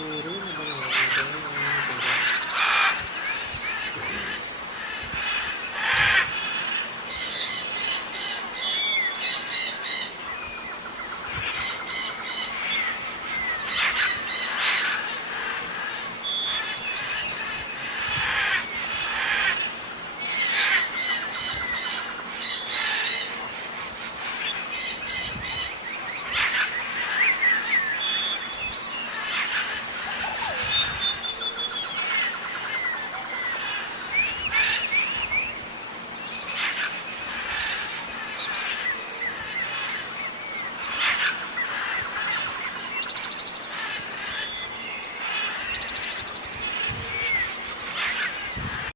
Corona né, da